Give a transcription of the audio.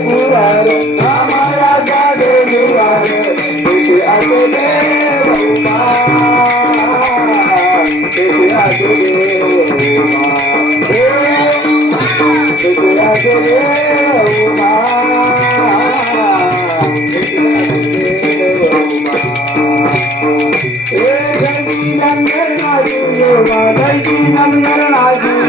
कुवार आम्हाला जागे निवार तिथे आगे देव उमा तिथे आगे देव उमा तिथे आगे देव उमा नंदर नाजी